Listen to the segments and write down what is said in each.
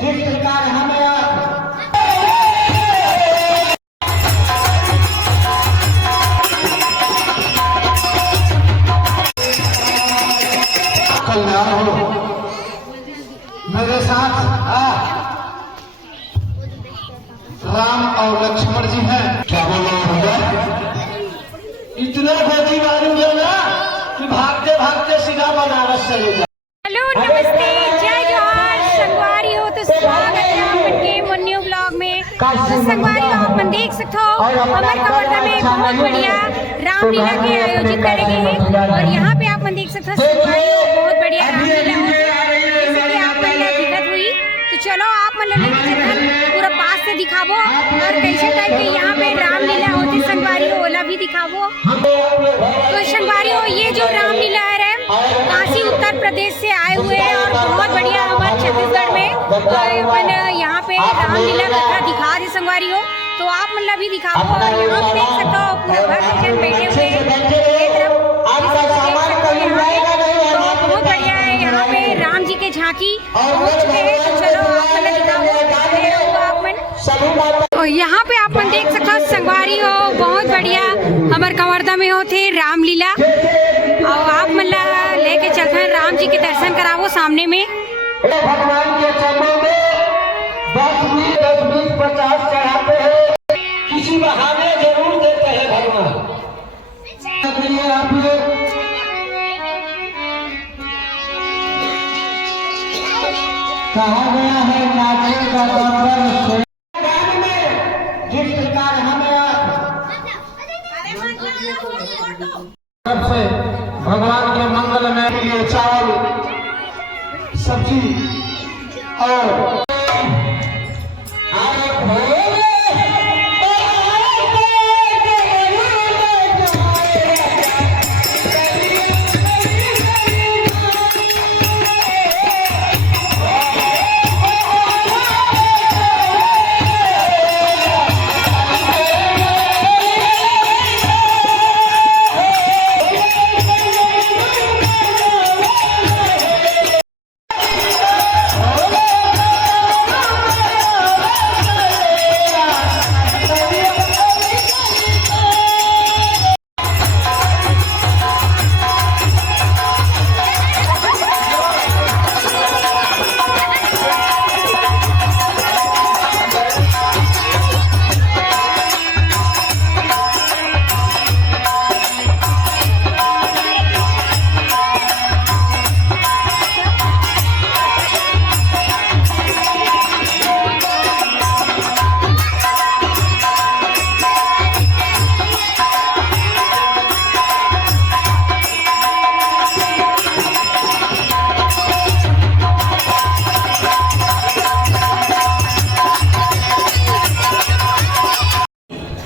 जिस प्रकार हमें कल्याण हो। मेरे साथ राम और लक्ष्मण जी हैं। क्या बोला होगा? इतने बेटी मालूम है ना कि भागते भागते सीधा बनारस चले जाए। हेलो नमस्ते जय जोहार संगवारी हो। तो स्वागत है आपन के मुन्न्यू ब्लॉग में। तो संगवारी हो अपन देख सकते हो हमारे कवर्धा में बहुत बढ़िया रामलीला के आयोजित करेंगे हैं और यहाँ पे आप देख सकते हो संगवारी हो बहुत बढ़िया रामलीला जैसे कि आप दिक्कत हुई। तो चलो आप पूरा पास से दिखावो और कैसे टाइप के यहाँ पे रामलीला होती संगवारी हो ओला भी दिखावो। तो संगवारी हो ये जो रामलीला है काशी उत्तर प्रदेश से आए हुए हैं और बहुत बढ़िया हमारे छत्तीसगढ़ में अपन यहाँ पे रामलीला कथा दिखा दे संगवारी हो। तो आप मतलब भी दिखाओ और यहाँ पे देख सकते हो पूरा भक्त जन बैठे हुए हैं। तो बहुत बढ़िया है यहाँ पे राम जी के झांकी पहुँच चुके हैं। तो चलो आप मतलब दिखाओ आप मन। तो यहाँ पे आप मन देख सकते हो संगवारी हो बहुत बढ़िया हमारे कवर्धा में होते रामलीला और आप मतलब लेके चलते हैं राम जी के दर्शन करावो सामने में। भगवान के चरणों में 10-20-50 चढ़ाते हैं, किसी बहाने जरूर देते हैं भगवान। आप कहा गया है नाचे का कौन जिस प्रकार हमें सबसे भगवान के मंगल में लिए चावल सब्जी और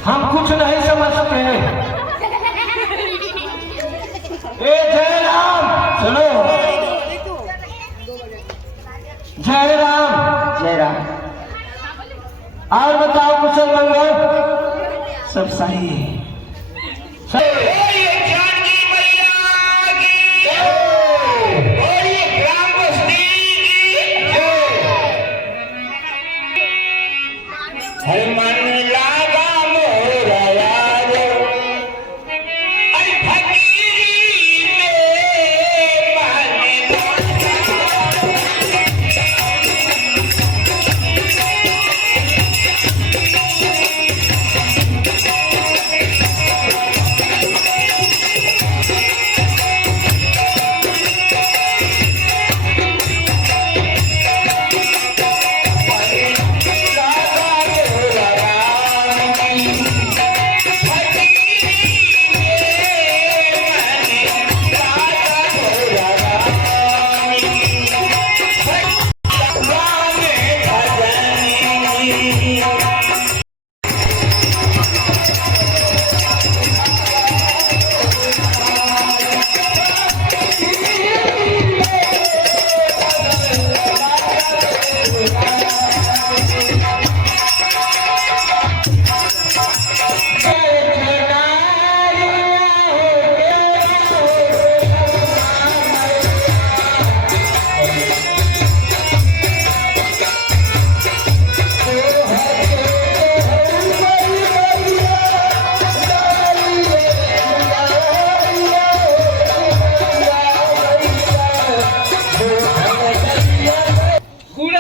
हम कुछ नहीं समझते हैं। ए जय राम सुनो, जय राम जय राम। और बताओ कुशल मंगल सब सही है।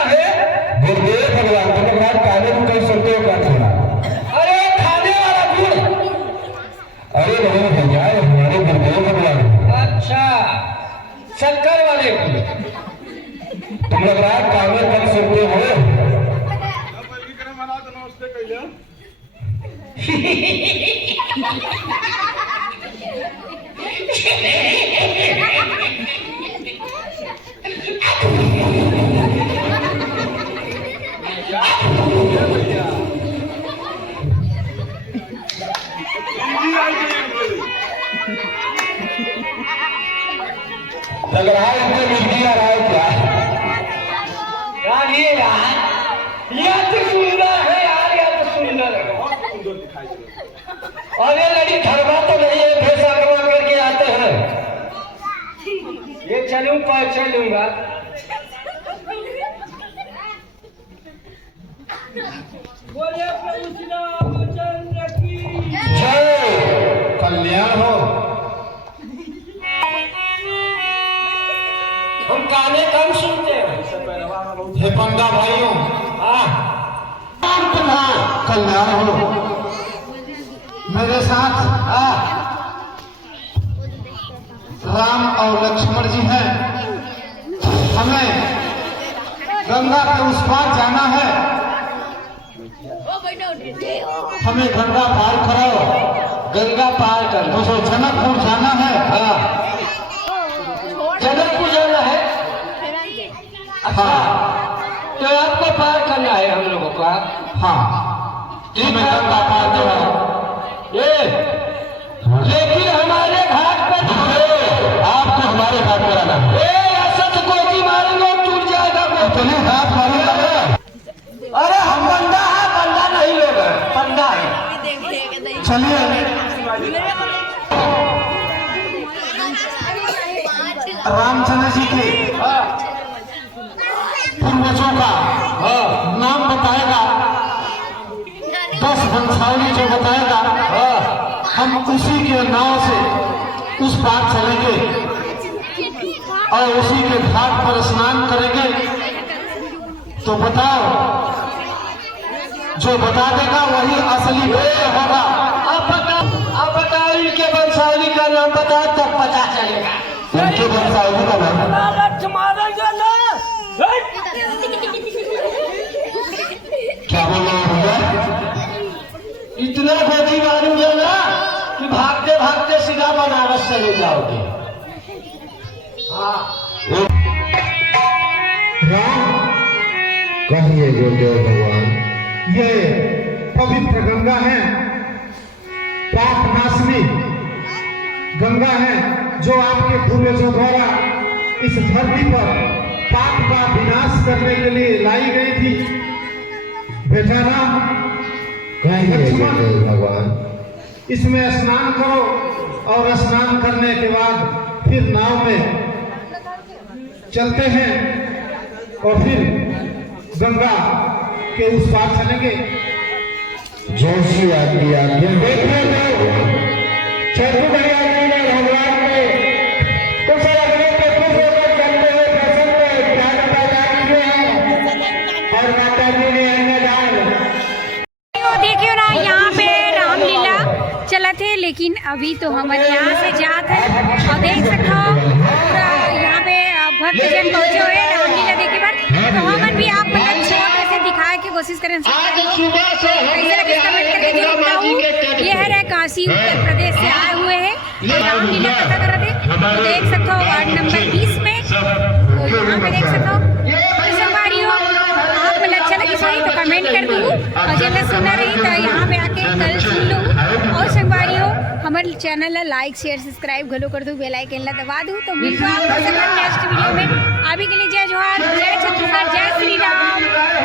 है? गुरुदेव भगवान तुम लोग आज काले को कहीं सुनते हो क्या थोड़ा? अरे खाने वाला गुड़। अरे नहीं भैया ये हमारे गुरुदेव भगवान हैं। अच्छा, शक्कर वाले गुड़। तुम लोग आज काले कब सुनते हो? लग रहा है इनको मिर्गी आ रहा है क्या? यार ये यार, ये तो सुंदर है यार, ये तो सुंदर है। और ये लड़ी धरवा तो नहीं है, पैसा कमा करके आते हैं। ये चलूं पर चलूंगा। बोले प्रभु श्री रामचंद्र की जय कल्याण हो। हम गाने कम सुनते हैं। हे पंडा भाइयों कल्याण हो। मेरे साथ राम और लक्ष्मण जी हैं। हमें गंगा के उस पार जाना है। हमें गंगा पार कराओ। गंगा पार कर मुझे जनकपुर जाना है। जनकपुर जाना है। अच्छा, तो आपको पार करना है हम लोगों को। हाँ ठीक है, गंगा पार करो। ये लेकिन हमारे घाट पर आपको हमारे घाट पर आना है। असत गोली मारेंगे टूट जाएगा। इतने हाथ मारूंगा मैं। अरे हम बंदा है, बंदा नहीं लोग है, बंदा है। चलिए रामचंद्र जी के पूर्वजों का नाम बताएगा, 10 वंशावली जो बताएगा हम उसी के नाव से उस पार चलेंगे और उसी के घाट पर स्नान करेंगे। तो बताओ, जो बता देगा वही असली भक्त होगा। आप बताओ इनके वंशावली का नाम बताओ तब पता चलेगा। उनके वंशावली का नाम क्या बोलना है? इतना गोली मारूंगा ना कि भागते भागते सीधा बनारस चले जाओगे। राम कहिए गुरुदेव भगवान। ये पवित्र गंगा है, पाप नाशनी गंगा है, जो आपके पूर्वजों द्वारा इस धरती पर पाप का विनाश करने के लिए लाई गई थी। बेटा राम, कहिए गुरुदेव भगवान। इसमें स्नान करो और स्नान करने के बाद फिर नाव में चलते हैं और फिर गंगा के उस पार चलेंगे। जैसी आपकी आज्ञा। देखिए चतुर्भुज भगवान ने कुछ अग्नि के खुश होकर चलते हुए दर्शन में ज्ञान पैदा किए हैं और माता जी ने अन्नदान। देखियो ना, यहाँ पे रामलीला चला थे, लेकिन अभी तो हमारे यहाँ से जात है और देख सकते हो पूरा यहाँ पे भक्तजन पहुँचे हुए हैं रामलीला देखे पर। तो हमन भी आप मतलब छोटे से दिखाए की कोशिश करें। कैसे लगे कमेंट करके जरूर बताओ। ये है काशी उत्तर प्रदेश से आए हुए हैं, रामलीला कथा कर रहे थे। तो देख सकते हो वार्ड नंबर 20 में, तो यहाँ पे देख सकते हो। तो संगवारियों, आप मतलब अच्छा लगी सही तो कमेंट कर दो और जल्द सुना रही तो यहाँ पे आके कल सुन लो। और संगवारियों, हमारे चैनल ला लाइक शेयर सब्सक्राइब घलो कर दो, बेल आइकन ला दबा दो। तो मिलूंगा आपको नेक्स्ट वीडियो में। अभी के लिए जय जोहार, जय छत्तीसगढ़, जय श्री राम।